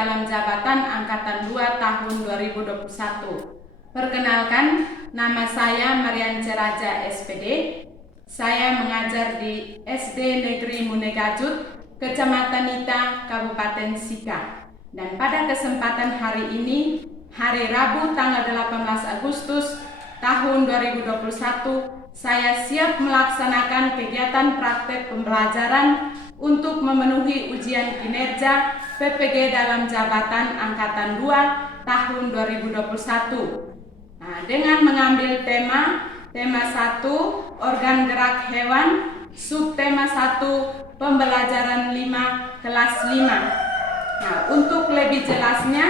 dalam jabatan Angkatan 2 tahun 2021. Perkenalkan, nama saya Marian Ceraja SPD. Saya mengajar di SD Negeri Munegajut, Kecamatan Ita, Kabupaten Sika. Dan pada kesempatan hari ini, hari Rabu tanggal 18 Agustus tahun 2021, saya siap melaksanakan kegiatan praktek pembelajaran untuk memenuhi ujian kinerja PPG dalam jabatan Angkatan 2 tahun 2021. Dengan mengambil tema 1 organ gerak hewan, subtema 1 pembelajaran 5 kelas 5. Untuk lebih jelasnya,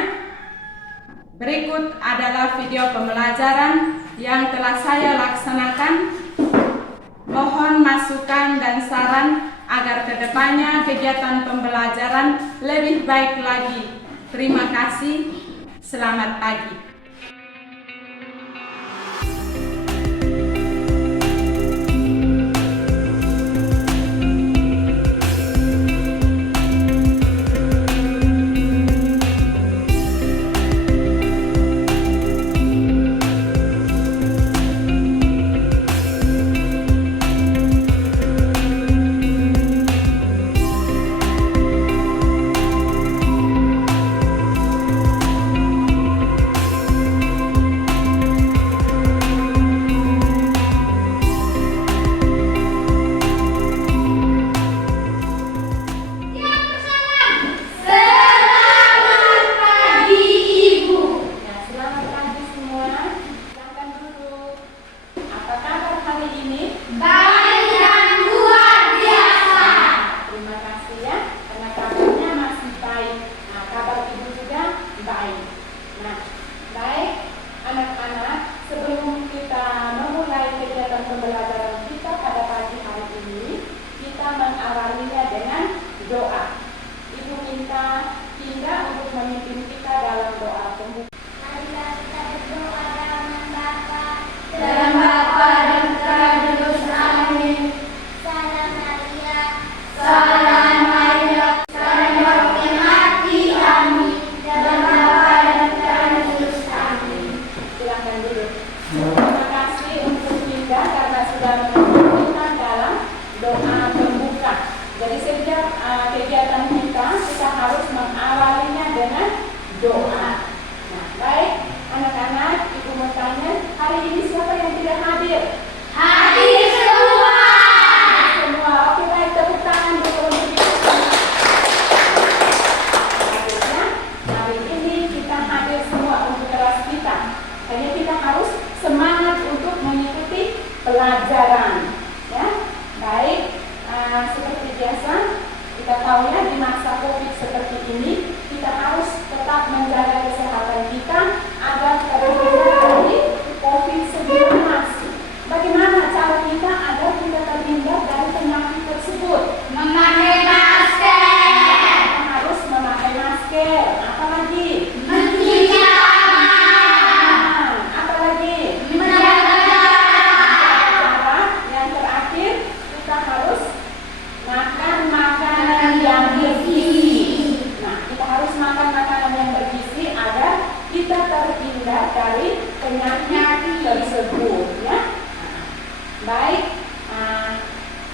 berikut adalah video pembelajaran yang telah saya laksanakan. Mohon masukan dan saran agar kedepannya kegiatan pembelajaran lebih baik lagi. Terima kasih. Selamat pagi. Pembelajaran kita pada pagi hari ini, kita mengawalinya dengan doa. Ibu minta Kinda untuk memimpin kita dalam doa pembuka. Marilah kita berdoa dalam Bapa dan Putra dan Roh Kudus. Amin. Salam Maria, Salam Maria, salam mati. Amin. Dan Bapa dan Putra dan Roh Kudus. Amin. Silakan duduk. Terima kasih untuk Kinda karena sudah memimpin dalam doa pembuka. Jadi setiap kegiatan kita harus mengawalinya dengan doa. Baik, anak-anak, ibu mau tanya, hari ini siapa yang tidak hadir? Hadir semua. Semua. Oke, baik, tepuk tangan dulu untuk ibu. Hadirnya, hari ini kita hadir semua untuk kelas kita. Hanya kita harus semangat untuk mengikuti pelajaran. Ya, baik. Seperti biasa, kita tahu ya di masa COVID seperti ini, kita harus tetap menjaga kesehatan kita agar terhindar dari COVID-19. Bagaimana cara kita agar kita terhindar dari penyakit tersebut? Memakai masker. Kita harus memakai masker. Apalagi? Mencuci tangan. Apalagi? Menjaga jarak. Yang terakhir, kita harus makan makanan yang bergizi. Kita harus makan makanan yang bergizi agar kita terhindar dari penyakit tersebut. Ya. Baik,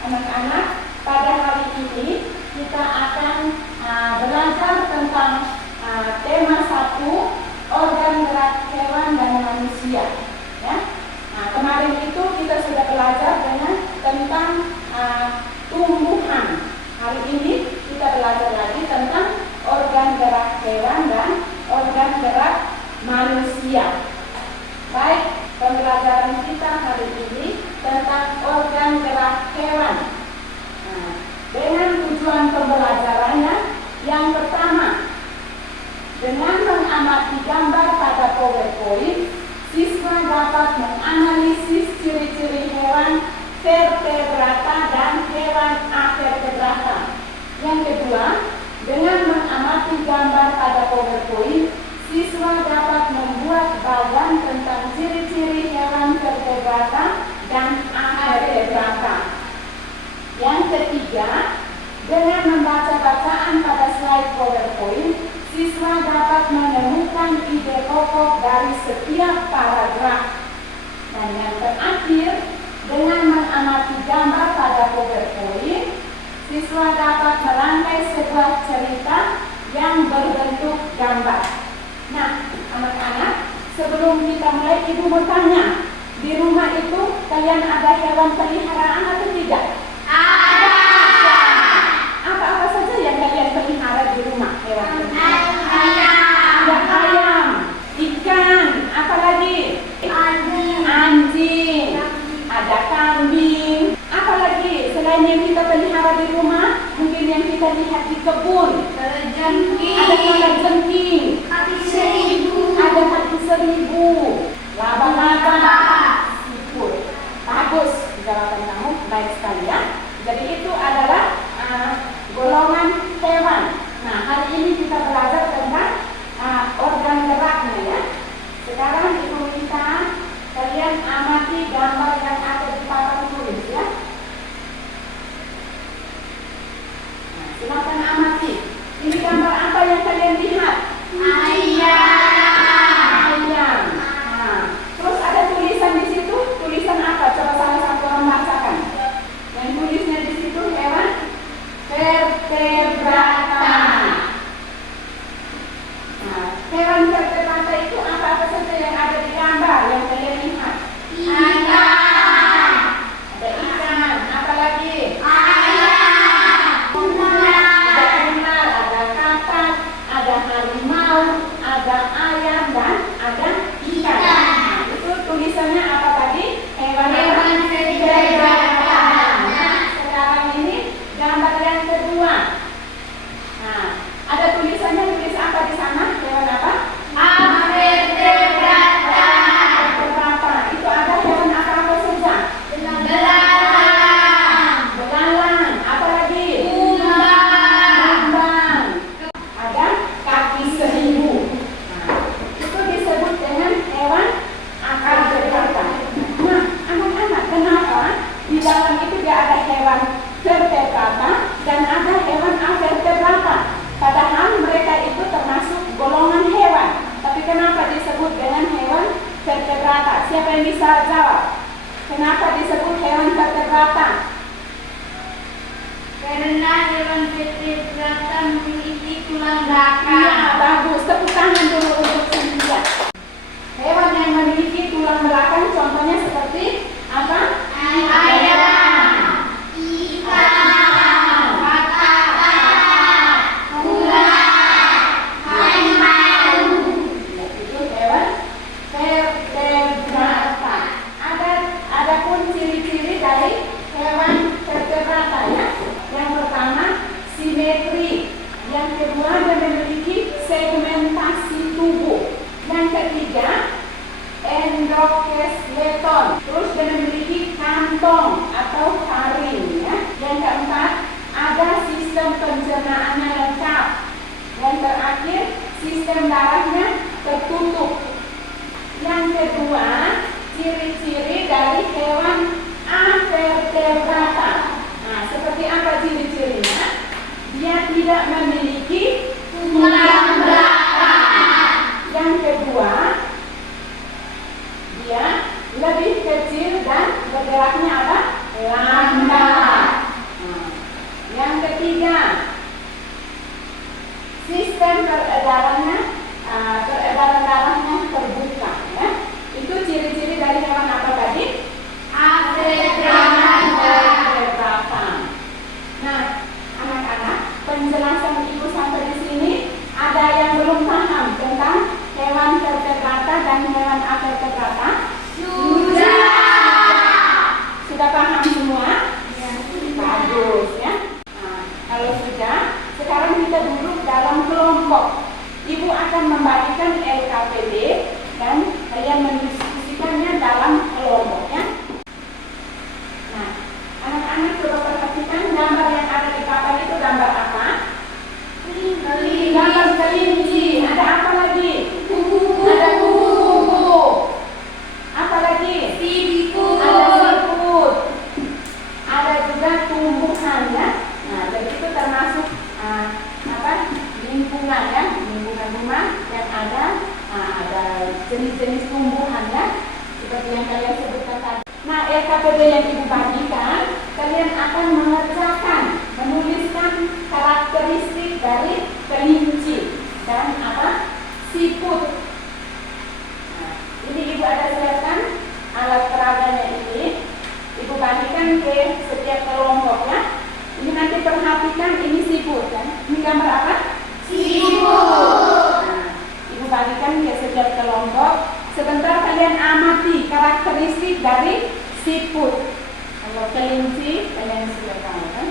anak-anak, pada hari ini kita akan belajar tentang tema 1 organ gerak hewan dan manusia. Ya. Kemarin itu kita sudah belajar tentang tumbuhan. Hari ini kita belajar lagi tentang organ gerak hewan dan organ gerak manusia. Baik, pembelajaran kita hari ini tentang organ gerak hewan. Dengan tujuan pembelajarannya, yang pertama, dengan mengamati gambar pada PowerPoint, siswa dapat menganalisis ciri-ciri hewan vertebrata dan hewan avertebrata. Yang kedua, dengan mengamati gambar pada PowerPoint, siswa dapat membuat bagan tentang ciri-ciri hewan vertebrata dan avertebrata. Yang ketiga, dengan membaca bacaan pada slide PowerPoint, siswa pokok dari setiap paragraf. Dan yang terakhir, dengan mengamati gambar pada PowerPoint, siswa dapat merangkai sebuah cerita yang berbentuk gambar. Nah, anak-anak, sebelum kita mulai, Ibu mau tanya, di rumah itu kalian ada hewan peliharaan atau tidak? Ada. Apa-apa saja yang kalian pelihara di rumah hewan peliharaan? Ayam. Ada ayam, ikan, apa lagi? Anjing, ada kambing, apa lagi selain yang kita pelihara di rumah? Mungkin yang kita lihat di kebun. Ada kalajengking, ada hati seribu, laba-laba, siput. Bagus jawaban kamu, baik sekali ya. Jadi itu adalah golongan hewan. Nah, hari ini kita belajar tentang organ geraknya ya. Sekarang Ibu minta kalian amati gambar yang ada di papan tulis ya. Nah, silakan amati. Ini gambar apa yang kalian lihat? Ayam. Nah, terus ada tulisan di situ. Tulisan apa? Coba salah satu orang bacakan. Yang tulisnya di situ hewan vertebrata. Nah, hewan vertebrata itu apa saja yang ada di gambar yang kalian lihat? Ada ikan, apa lagi? Ada ular, ada katak, ada harimau, ada ayam dan ada ikan. Nah, itu tulisannya apa tadi? Hewan vertebrata. Nah, sekarang ini gambar yang kedua. Nah, ada tulisannya, tulis apa di sana? Hewan apa? Vertebrata. Itu ada hewan apa saja? Belalang. Apa lagi? Kumbang. Ada kaki seribu. Nah, itu disebut dengan hewan vertebrata. Nah, anak-anak, kenapa di dalam itu dia ada hewan vertebrata dan ada hewan avertebrata? Padahal mereka itu termasuk golongan hewan. Tapi kenapa disebut dengan hewan vertebrata? Siapa yang bisa jawab? Kenapa disebut hewan vertebrata? Karena hewan vertebrata memiliki tulang Iya, belakang. bagus. Tepuk tangan dulu untuk Cynthia. Hewan yang memiliki tulang belakang contohnya seperti apa? Ayam, ikan, katak, ular, harimau. Itu hewan vertebrata. Ada pun ciri-ciri dari hewan vertebrata ya. Yang pertama, simetri. Yang kedua, dia memiliki segmentasi tubuh. Yang ketiga, endoskeleton. Terus dia memiliki kantong atau taring ya. Yang keempat, ada sistem pencernaannya lengkap. Yang terakhir, sistem darahnya tertutup. Yang kedua, ciri-ciri dari hewan avertebrata. Nah, seperti apa ciri-cirinya? Dia tidak memiliki tulang belakang. Yang kedua, dia lebih kecil dan bergeraknya apa? Lambat. Nah, yang ketiga, sistem peredaran darahnya terbuka ya. Itu ciri-ciri dari hewan apa tadi? Vertebrata. Nah, anak-anak, penjelasan Ibu sampai di sini, ada yang belum paham tentang hewan vertebrata dan hewan avertebrata? Sudah paham semua? Bagus ya. Nah, kalau sudah, sekarang kita duduk dalam kelompok. Ibu akan membagikan LKPD dan kalian mendiskusikannya dalam kelompok ya. Nah, anak-anak coba perhatikan gambar yang ada di papan itu gambar apa? Gambar kelinci. Ada apa lagi? Ada kupu-kupu. Apa lagi? Ada siput. Ada juga tumbuhan ya. Nah, jadi itu termasuk lingkungan ya, lingkungan rumah yang ada jenis-jenis tumbuhan ya, seperti yang kalian sebutkan tadi. Nah, LKPD yang Ibu bagikan, kalian akan mengerjakan, menuliskan karakteristik dari kelinci dan siput. Nah, ini Ibu ada siapkan alat peraganya ini. Ibu bagikan ke setiap kelompok ya. Ini nanti perhatikan, ini siput kan. Ini gambar apa? Siput. Nah, Ibu bagikan ke setiap kelompok. Sebentar kalian amati karakteristik dari siput. Kalau kelinci kalian sudah tahu kan.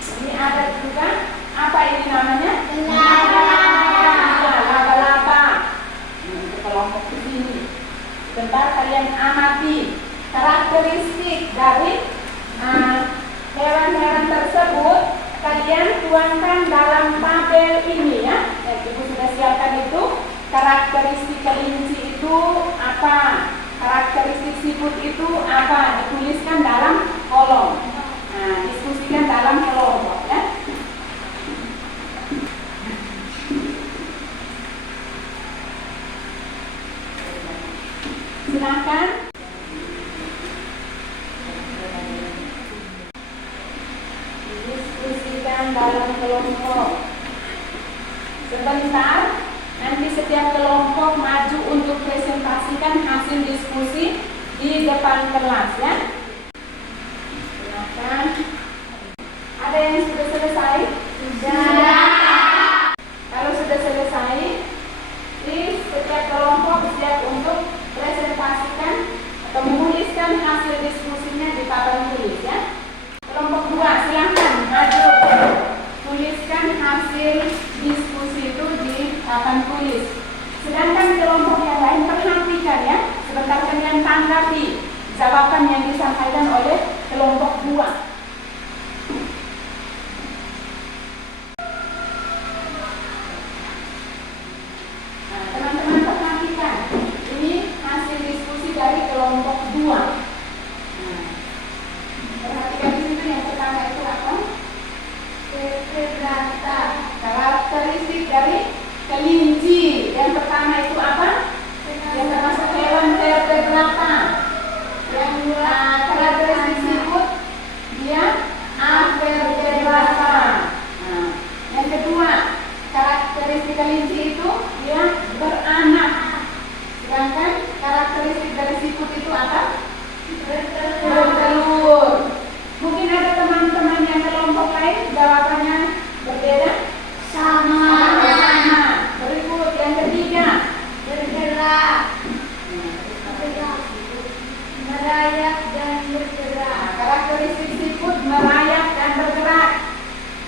Ini ada juga apa ini namanya? Laba-laba. Untuk kelompok di sini. Sebentar kalian amati karakteristik dari hewan-hewan tersebut. Kalian tuangkan dalam tabel ini ya. Ibu sudah siapkan itu. Karakteristik kelinci itu apa? Karakteristik siput itu apa? Dituliskan dalam kolom. Nah, diskusikan dalam kelompok ya. Silakan. Diskusikan dalam kelompok. Sebentar, nanti setiap kelompok maju untuk presentasikan hasil diskusi di depan kelas ya. Silakan. Ada yang sudah selesai? Sudah. Kalau sudah selesai, please setiap kelompok siap untuk presentasikan atau menuliskan hasil diskusinya di papan tulis ya. Kelompok 2 silahkan maju. Tuliskan hasil diskusi itu di papan tulis. Sedangkan kelompok yang lain perhatikan ya. Sebentar kalian tanggapi jawaban yang disampaikan oleh kelompok 2. Nah, teman-teman perhatikan. Ini hasil diskusi dari kelompok 2. Nah, perhatikan di situ yang pertama itu apa? Vertebrata. Karakteristik dari kelinci. Yang pertama itu apa? Yang termasuk hewan vertebrata. Yang kedua karakteristik siput, dia avertebrata. Nah, yang kedua karakteristik kelinci itu dia beranak. Sedangkan karakteristik dari siput itu apa? Bertelur. Mungkin ada teman-teman yang kelompok lain jawabannya berbeda? Sama. Berikut yang ketiga. Bergerak. Merayap dan bergerak. Nah, karakteristik siput merayap dan bergerak.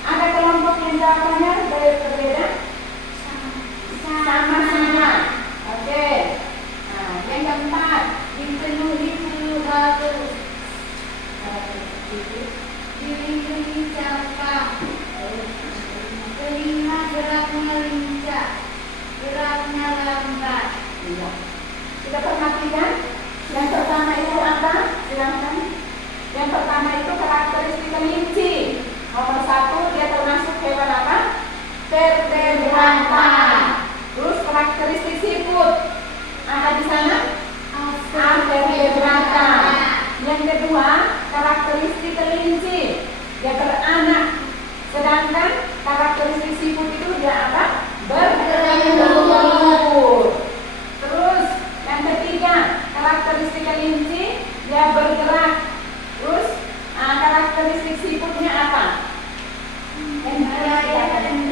Ada kelompok yang jawabannya berbeda? Sama-sama. Oke. Nah, yang keempat. Dipenuhi bulu halus. Dilindungi cangkang. Telinga geraknya lincah. Geraknya lambat. Iya. Kita perhatikan. Yang pertama itu apa? Silahkan. Yang pertama itu karakteristik kelinci. Nomor 1 dia termasuk hewan apa? Vertebrata. Terus karakteristik siput. Ada di sana? Avertebrata. Yang kedua, karakteristik kelinci. Dia beranak. Sedangkan karakteristik siput itu dia apa? Bertelur. Terus yang ketiga, karakteristik kelinci dia bergerak. Terus karakteristik siputnya apa?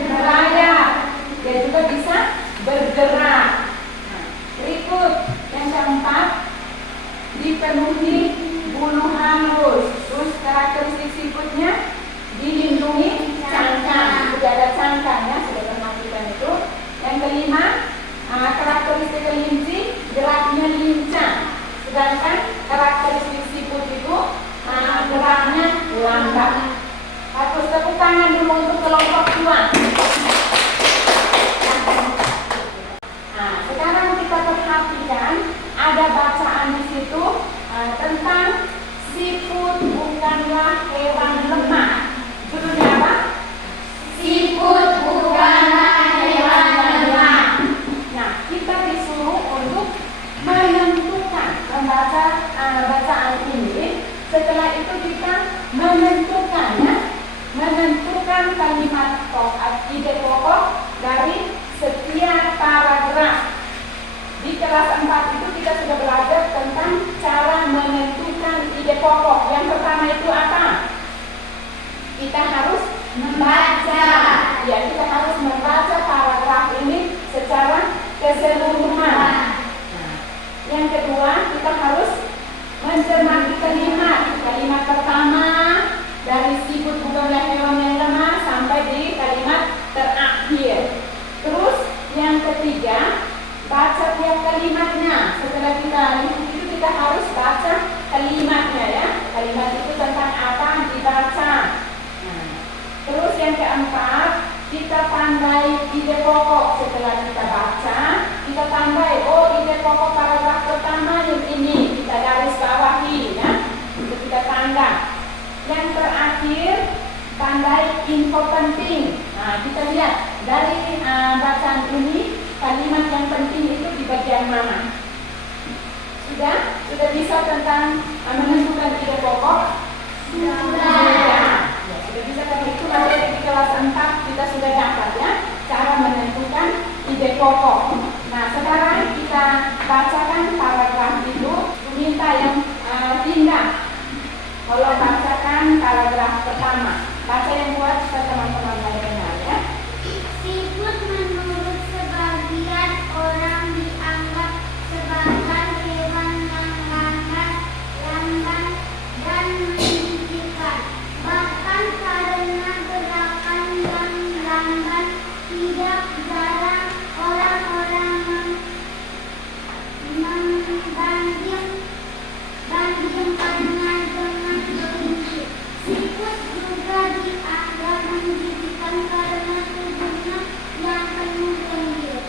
Merayap. Dia juga bisa bergerak. Nah, berikut yang keempat, dipenuhi bulu halus. Terus karakteristik siputnya dilindungi cangkang. Tidak ada cangkang ya, sudah perhatikan itu. Yang kelima, karakteristik kelinci geraknya lincah. Sedangkan karakteristik siput itu geraknya lambat. Harus tepuk tangan dulu untuk kelompok 2. Nah, sekarang kita perhatikan ada bacaan di situ tentang siput bukanlah hewan lemah. Judulnya apa? Siput bukan menentukan kalimat ide pokok dari setiap paragraf. Di kelas 4 itu kita sudah belajar tentang cara menentukan ide pokok. Yang pertama itu apa? Kita harus membaca. Ya, kita harus membaca paragraf ini secara keseluruhan. Nah, yang kedua, kita harus mencermati kalimat. Kalimat pertama dari sifat bukanlah hewan yang lemah sampai di kalimat terakhir. Terus yang ketiga, baca tiap kalimatnya. Setelah kita lihat itu kita harus baca kalimatnya ya. Kalimat itu tentang apa dibaca. Nah, terus yang keempat, kita tandai ide pokok. Setelah kita baca, kita tandai, oh ide pokok paragraf pertama yang ini, kita garis bawahi ya. Itu kita tanda. Yang terakhir, tandai info penting. Nah, kita lihat dari bacaan ini kalimat yang penting itu di bagian mana? Sudah bisa tentang menentukan ide pokok? Sudah. Ya, sudah bisa karena itu materi di kelas 4 kita sudah dapat ya cara menentukan ide pokok. Nah, sekarang kita bacakan paragraf itu. Minta yang pindah. Kalau bacakan paragraf pertama, baca yang kuat supaya teman-teman dengar ya. Siput menurut sebagian orang dianggap sebagai hewan yang lambat dan menjijikan. Bahkan karena gerakan yang lambat, tidak jarang orang-orang membandingkannya dengan kelinci. Siput juga dianggap menjijikan karena tubuhnya yang penuh lendir.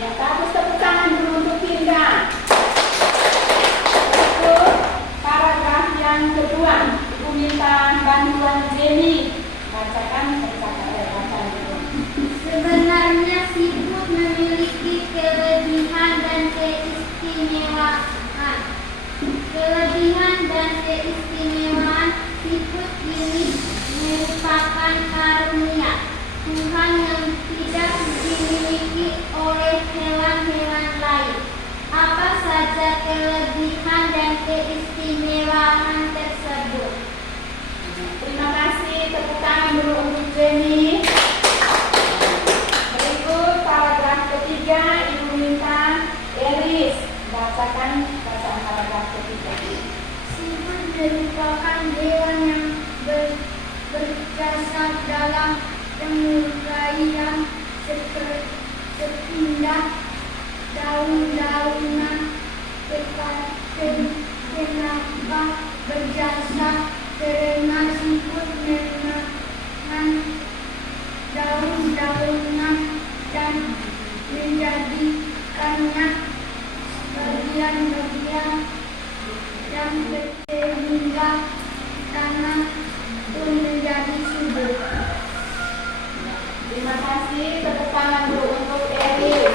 Ya, bagus, tepuk tangan dulu untuk Pinda. Itu paragraf yang kedua. Ibu minta bantuan Jenny. Bacakan bacaan dulu. Sebenarnya siput memiliki kelebihan dan keistimewaan. Kelebihan dan keistimewaan siput ini merupakan karunia Tuhan yang tidak dimiliki oleh hewan-hewan lain. Apa saja kelebihan dan keistimewaan tersebut? Terima kasih, tepuk tangan dulu untuk Jenny. Berikut paragraf ketiga, Ibu minta Elis bacakan bacaan paragraf ketiga. Siput merupakan hewan yang berjasa dalam penguraian sepindah daun-daunan. Kenapa berjasa? Karena siput memakan daun-daunan dan menjadikannya bagian-bagian yang sehingga tanah pun menjadi subur. Terima kasih, tepuk tangan dulu untuk Elis.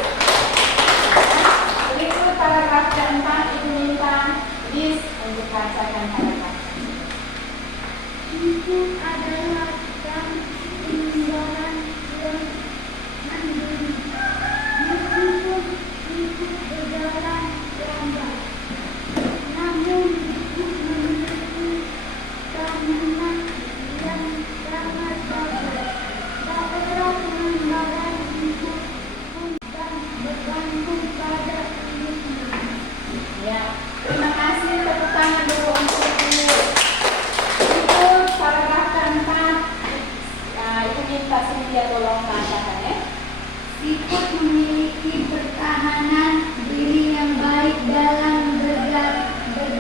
Berikut paragraf keempat, Ibu minta Liz untuk bacakan paragraf. Siput adalah yang tinggalan yang mandiri. Meskipun siput berjalan lambat, namun siput memiliki stamina yang sangat bagus. Daerah pengembaraan siput pun bergantung pada induknya. Ya, terima kasih, tepuk tangan dulu untuk Ibu. Itu paragraf keempat. Nah, Ibu minta Cynthia tolong bacakan ya. Siput memiliki pertahanan diri yang baik dalam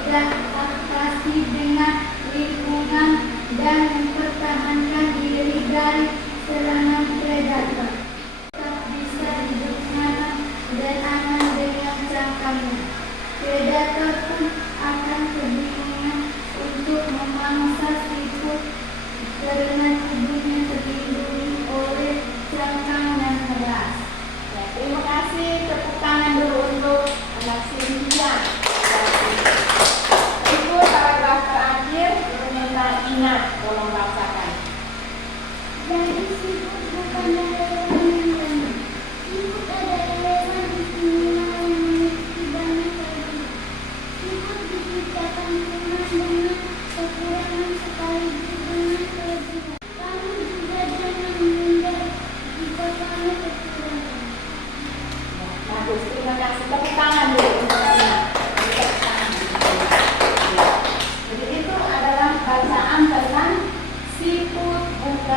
beradaptasi dengan lingkungan dan mempertahankan diri dari serangan predator. Tetap bisa hidup nyaman dan aman dengan cangkangnya. Predator pun akan kebingungan untuk memangsa siput karena tubuhnya terlindungi oleh cangkang yang keras. Ya, terima kasih, tepuk tangan dulu untuk anak Cynthia. Berikut paragraf terakhir, Ibu minta Ina tolong bacakan.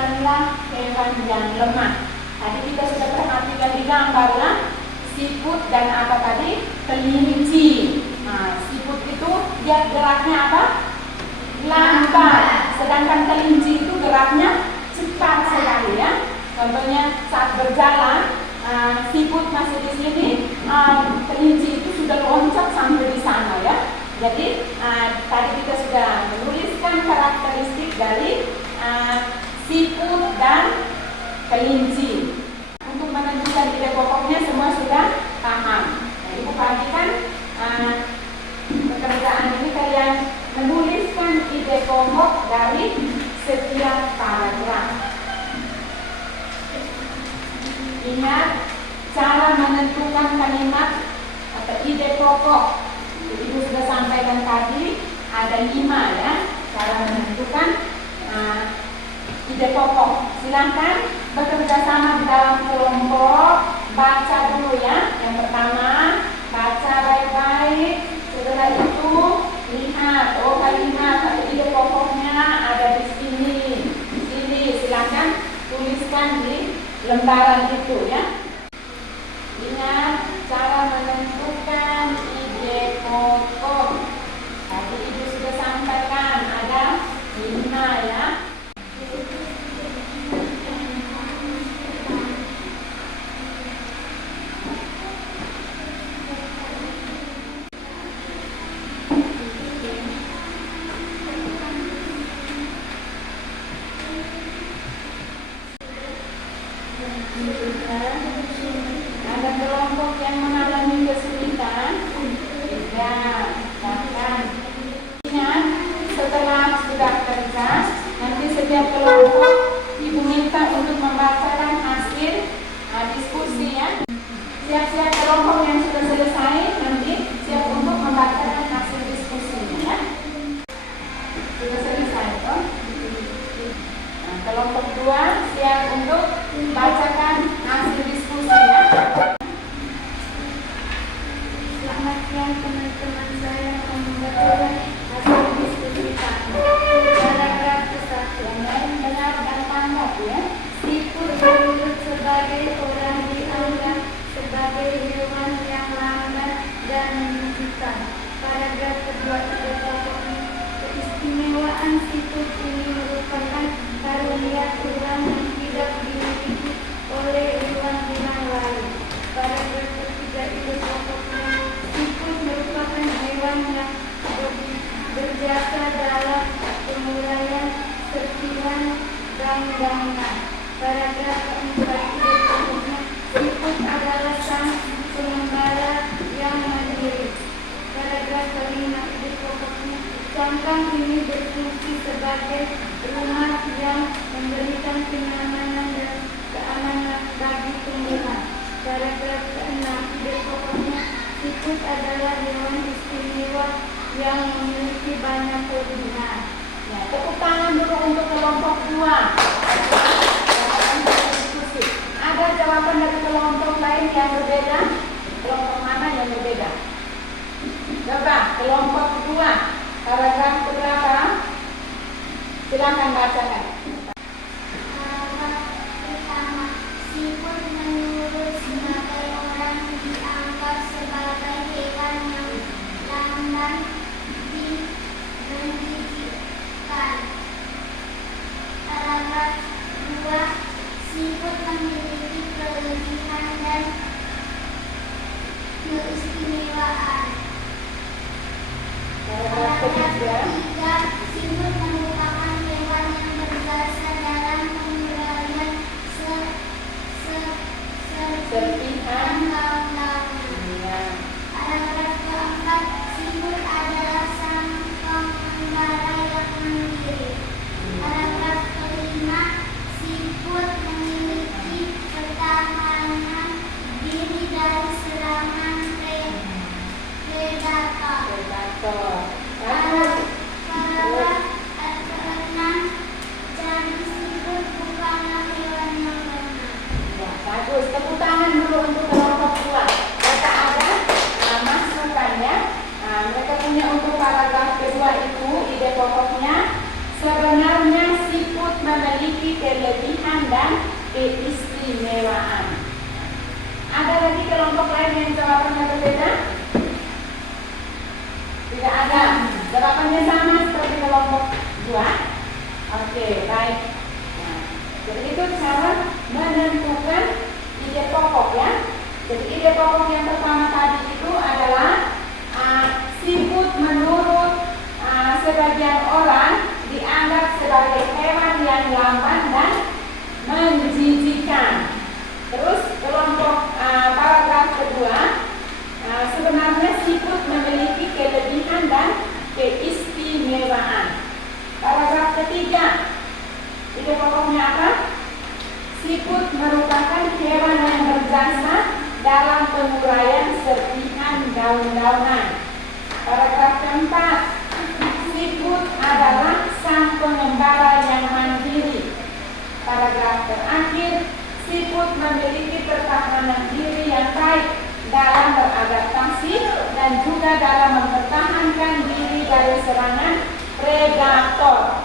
bukanlah hewan yang lemah. Tadi kita sudah perhatikan di gambar ya, siput dan apa tadi? Kelinci. Nah, siput itu dia geraknya apa? Lambat. Sedangkan kelinci itu geraknya cepat sekali ya. Contohnya saat berjalan, siput masih di sini, kelinci itu sudah loncat sampai di sana ya. Jadi tadi kita sudah menuliskan karakteristik dari siput dan kelinci. Untuk menentukan ide pokoknya semua sudah paham. Nah, Ibu perhatikan pekerjaan ini kalian menuliskan ide pokok dari setiap paragraf. Ingat cara menentukan kalimat atau ide pokok. Ibu sudah sampaikan tadi ada 5 ya cara menentukan ide pokok. Silahkan bekerja sama di dalam kelompok. Baca dulu ya. Yang pertama baca baik-baik. Setelah itu lihat, oh kalimat atau ide pokoknya ada di sini. Di sini silahkan tuliskan di lembaran itu ya. Ingat cara menentukan ide pokok. Tadi Ibu sudah sampaikan ada 5 ya. Ada kelompok yang mengalami kesulitan? Tidak, bahkan ingat setelah sudah kerja, nanti setiap kelompok Ibu minta untuk membacakan hasil diskusi ya. Siap-siap kelompok yang sudah selesai nanti siap untuk membacakan hasil diskusinya ya. Sudah selesai toh? Nah, kelompok 2 siap untuk bacakan hasil diskusi ya. Selamat siang teman-teman, saya membacakan hasil diskusi kami. Paragraf ke-1. Yang lain dengar dan tangkap ya. Siput menurut sebagai orang dianggap sebagai hewan yang lambat dan menunjukkan. Paragraf kedua, ide pokoknya. Keistimewaan siput ini merupakan karunia Tuhan yang tidak dimiliki oleh hewan-hewan lain. Paragraf ketiga, ide pokoknya. Siput merupakan hewan yang berjasa dalam penguraian serpihan dan bangunan. Paragraf keempat, ide pokoknya. Siput adalah sang pengembara yang mandiri. Paragraf kelima, ide pokoknya. Cangkang ini berfungsi sebagai rumah yang memberikan kenyamanan dan keamanan bagi tumbuhan. Paragraf keenam, ide pokoknya. Siput adalah hewan istimewa yang memiliki banyak kelebihan. Ya, tepuk tangan dulu untuk kelompok 2. Ada jawaban dari kelompok lain yang berbeda? Kelompok mana yang berbeda? Coba, kelompok 2. Paragraf berapa? Silakan bacakan. Paragraf pertama, siput menurut sebagai orang dianggap sebagai hewan yang lamban menjijikkan. Paragraf 2, siput memiliki kelebihan dan keistimewaan. Paragraf Paragraf ketiga. ketiga, siput merupakan hewan yang berjasa dalam penguraian serpihan bangunan. Ya. Paragraf keempat, siput adalah sang pengembara yang mandiri. Paragraf kelima, siput memiliki pertahanan diri dari serangan predator. Predator. Lalu Jawabannya sama seperti kelompok 2. Oke, baik. Nah, jadi itu cara menentukan ide pokok ya. Jadi ide pokok yang pertama tadi itu adalah siput menurut sebagian orang dianggap sebagai hewan yang lamban dan menjijikan. Terus kelompok paragraf kedua, sebenarnya siput memiliki kelebihan dan keistimewaan. Paragraf ketiga, ide pokoknya apa? Siput merupakan hewan yang berjasa dalam penguraian serpihan daun-daunan. Paragraf keempat, siput adalah sang pengembara yang mandiri. Paragraf terakhir, siput memiliki pertahanan diri yang baik dalam beradaptasi dan juga dalam mempertahankan diri dari serangan predator.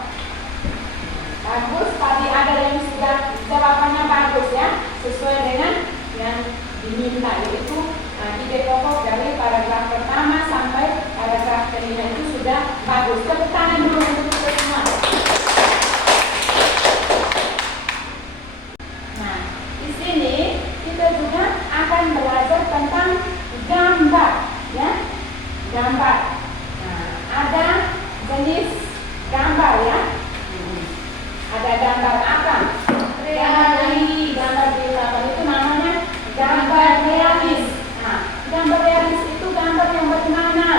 Bagus, tadi ada yang sudah jawabannya bagus ya, sesuai dengan yang diminta, yaitu ide pokok dari paragraf pertama sampai paragraf kelima itu sudah bagus. Tepuk tangan dulu untuk kita semua. Nah, di sini kita juga akan belajar tentang gambar, ya, gambar. Nah, ada jenis gambar ya. Ada gambar apa? Gambar realis itu namanya gambar realis. Nah, gambar realis itu gambar yang bagaimana?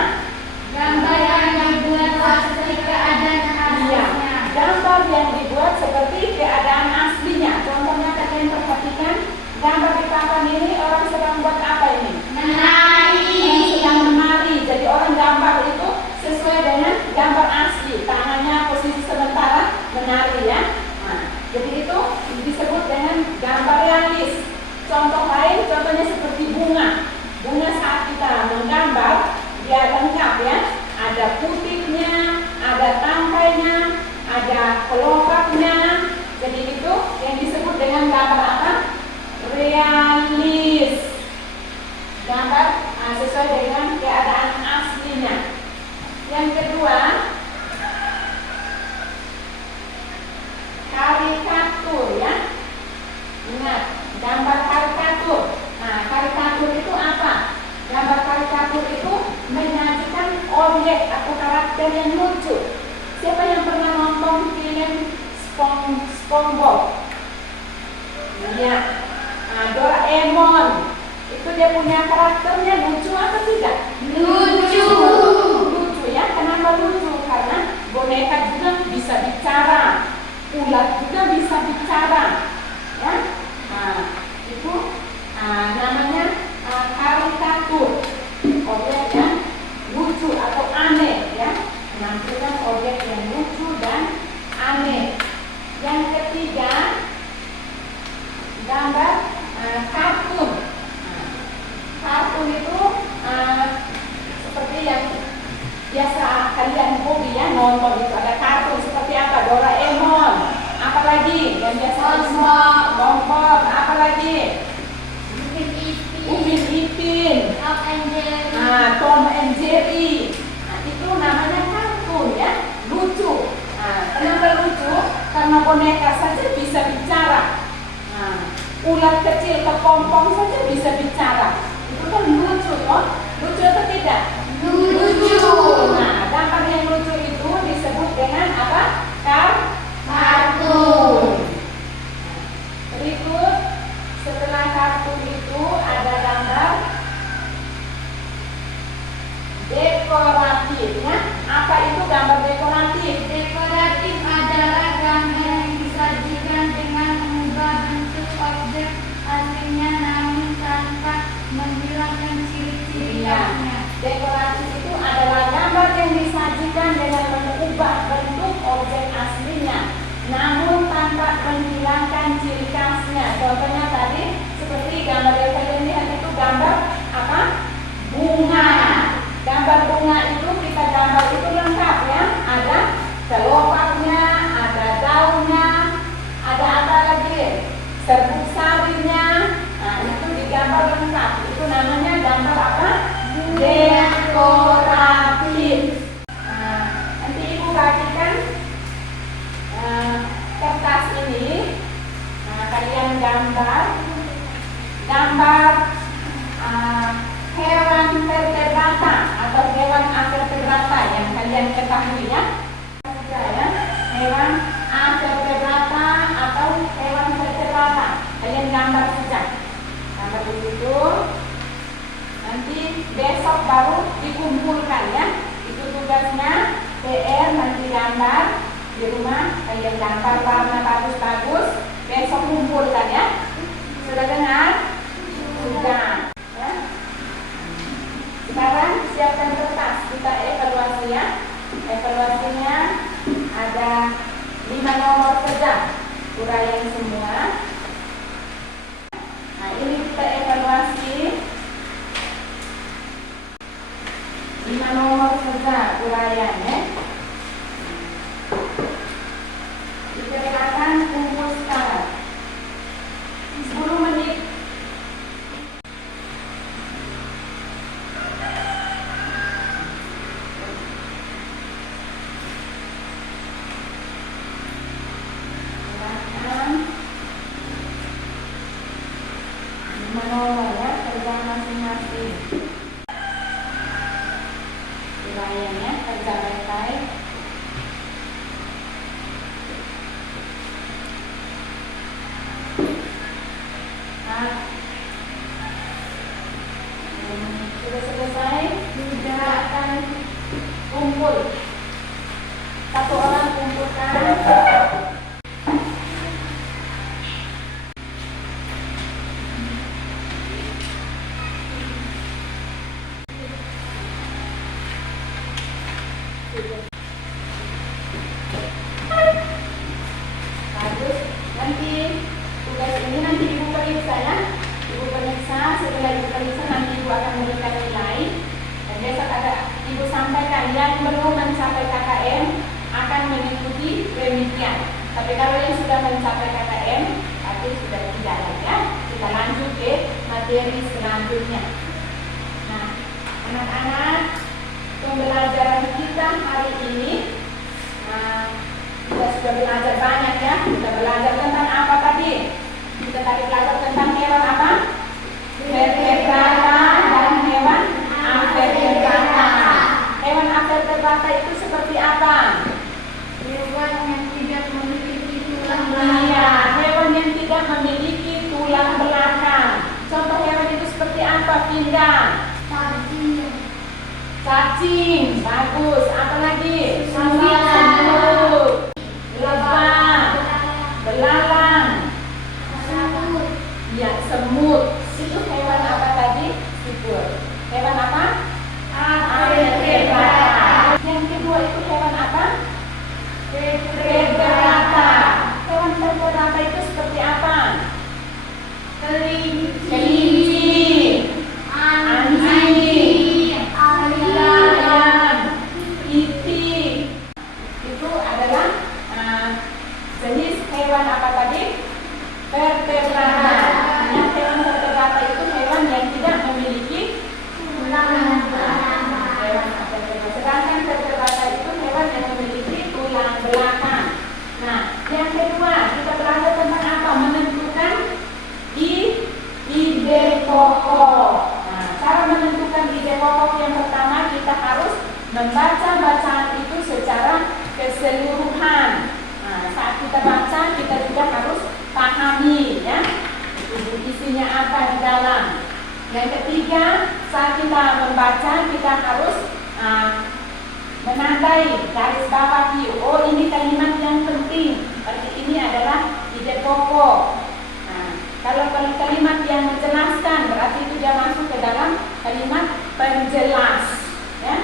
Gambar yang dibuat seperti keadaan aslinya. Iya, gambar yang dibuat seperti keadaan aslinya. Contohnya kalian perhatikan gambar di papan ini, orang sedang buat apa ini? Menari. Sedang menari. Jadi orang gambar itu sesuai dengan gambar asli. Tangannya posisi sementara menari ya. Nah, jadi itu disebut dengan gambar realis. Contoh lain, contohnya seperti bunga. Bunga saat kita menggambar, dia lengkap ya. Ada putiknya, ada tangkainya, ada kelopaknya. Jadi itu yang disebut dengan gambar apa? Realis. Gambar sesuai dengan keadaan aslinya. Yang kedua, karikatur ya. Ingat, gambar karikatur. Nah, karikatur itu apa? Gambar karikatur itu menyajikan objek atau karakter yang lucu. Siapa yang pernah nonton film SpongeBob? Ya, Doraemon. Itu dia punya karakternya lucu apa tidak? Lucu. Lucu ya. Kenapa lucu? Karena boneka juga bisa bicara, ulat juga bisa bicara, ya. Nah, itu namanya karikatur, objek yang lucu atau aneh, ya. Menampilkan objek yang lucu dan aneh. Yang ketiga, gambar kartun. Kartun itu seperti yang biasa kalian hobi ya, nonton itu ada kartun seperti apa? Doraemon, apalagi yang biasa SpongeBob, apalagi Upin Ipin, Tom and Jerry. Nah, itu namanya kartun ya, lucu. Nah, kenapa lucu? Karena boneka saja bisa bicara. Nah, ulat kecil kepompong saja bisa bicara. Itu kan lucu toh? Lucu atau tidak? Lucu. Nah, gambar yang lucu itu disebut dengan apa? Kartun. Berikut, setelah kartun itu ada gambar dekoratif ya. Apa itu gambar dekoratif? Dekoratif adalah gambar yang disajikan dengan mengubah bentuk objek aslinya namun tanpa menghilangkan ciri-ciri khasnya. Dekoratif itu adalah gambar yang disajikan dengan mengubah bentuk objek aslinya namun tanpa menghilangkan ciri khasnya. Contohnya tadi seperti gambar yang kalian lihat itu gambar apa? Bunga. Gambar bunga itu kita gambar itu lengkap ya. Ada kelopaknya, ada daunnya, ada apa lagi? Serbuk sarinya. Nah, itu digambar lengkap. Itu namanya gambar apa? Dekoratif. Nah, menggambar saja. Gambar di situ. Nanti besok baru dikumpulkan ya. Itu tugasnya PR nanti gambar di rumah. Kalian gambar warna bagus-bagus. Besok kumpulkan ya. Sudah dengar? Sudah. Ya. Sekarang siapkan kertas. Kita evaluasi ya. Evaluasinya ada 5 nomor saja. Uraian semua. Nah, ini kita evaluasi 5 nomor saja uraiannya. Dipersilakan kumpul sekarang. 10 menit. Nomor ya, kerja masing-masing. Uraiannya kerja baik-baik. Nah, sudah selesai, sudah akan kumpul. Satu orang kumpulkan. Bagus. Nanti tugas ini nanti ibu periksa ya. Ibu periksa, setelah ibu periksa nanti ibu akan memberikan nilai. Dan besok ada ibu sampaikan yang belum mencapai KKM akan mengikuti remedian. Tapi kalau yang sudah mencapai KKM, berarti sudah tidak lagi ya. Kita lanjut ke materi selanjutnya. Nah, anak-anak, pembelajaran kita hari ini kita sudah belajar banyak ya. Kita belajar tentang apa tadi? Kita tadi belajar tentang hewan apa? Vertebrata dan hewan avertebrata. Hewan avertebrata itu seperti apa? Hewan yang tidak memiliki tulang belakang. Iya, hewan yang tidak memiliki tulang belakang. Contoh hewan itu seperti apa? Pinda. Cacing, bagus. Apa lagi? Semut, lebah, belalang. Ya, semut. Itu hewan apa tadi? Siput. Hewan apa? Avertebrata. Yang kedua itu hewan apa? Vertebrata. Hewan vertebrata itu seperti apa? Kelinci, anjing, ayam, itik. Itu adalah jenis hewan apa tadi? Vertebrata. Yang hewan vertebrata itu hewan yang tidak memiliki tulang belakang. Hewan vertebrata. Sedangkan vertebrata itu hewan yang memiliki tulang belakang. Nah, yang kedua kita belajar tentang apa? Menentukan ide pokok. Nah, cara menentukan ide pokok yang pertama kita harus membaca bacaan itu secara keseluruhan. Nah, saat kita baca kita juga harus pahami ya. Isinya apa di dalam. Yang ketiga, saat kita membaca kita harus menandai, garis bawahi. Oh, ini kalimat yang penting. Berarti ini adalah ide pokok. Nah, kalau kalimat yang menjelaskan berarti itu dia masuk ke dalam kalimat penjelas. Ya.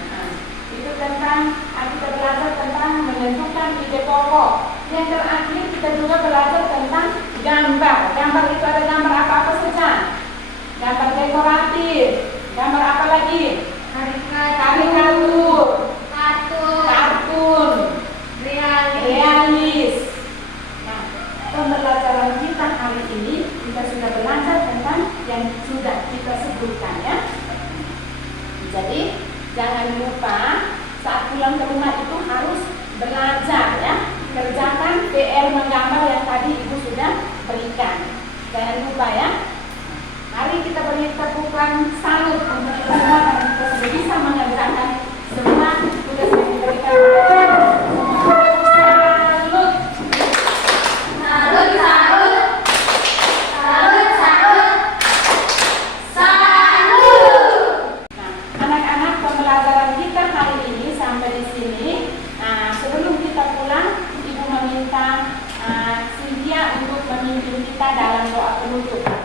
Nah, itu tentang kita belajar tentang menentukan ide pokok. Yang terakhir kita juga belajar tentang gambar. Gambar itu ada gambar apa-apa saja. Gambar dekoratif. Gambar apa lagi? Karikatur. Kartun. Realis. Nah, pembelajaran kita hari ini kita sudah belajar tentang yang sudah kita sebutkan ya. Jadi jangan lupa saat pulang ke rumah itu harus belajar ya. Kerjakan PR menggambar yang tadi ibu sudah berikan. Jangan lupa ya. Mari kita beri tepukan salut untuk kita semua karena kita sudah bisa mengerjakan semua tugas yang diberikan oleh salut. Salut, salut. kita dalam doa penutup.